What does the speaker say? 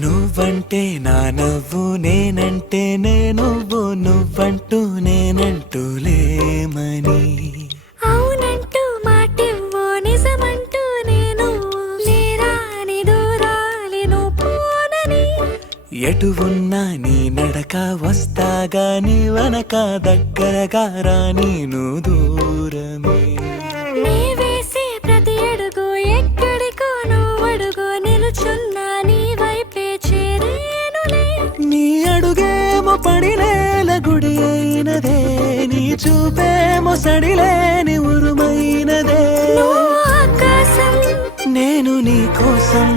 నువ్వంటే నా నవ్వు నేనంటే నువ్వు నువ్వంటూ నేనంటూ లేమని అవునంటూ మాటివ్వు నిజమంటూ నేను లేరాని దూరాలేను పోనని ఎటు ఉన్నా నీ నడక వస్తాగా నీ వనక దగ్గరగా రాని నువ్వు దూరమే నీ వేసే ప్రతి అడుగు ఎక్కడికో నువ్వు అడుగు నిలుచున్నా నీ వైపే చేరేనులే నీ అడుగేమో పడినేల గుడి అయినదే నీ చూపేమో సడిలేని ఉరుమైనదే నువ్వు ఆకాశం నేను నీ కోసం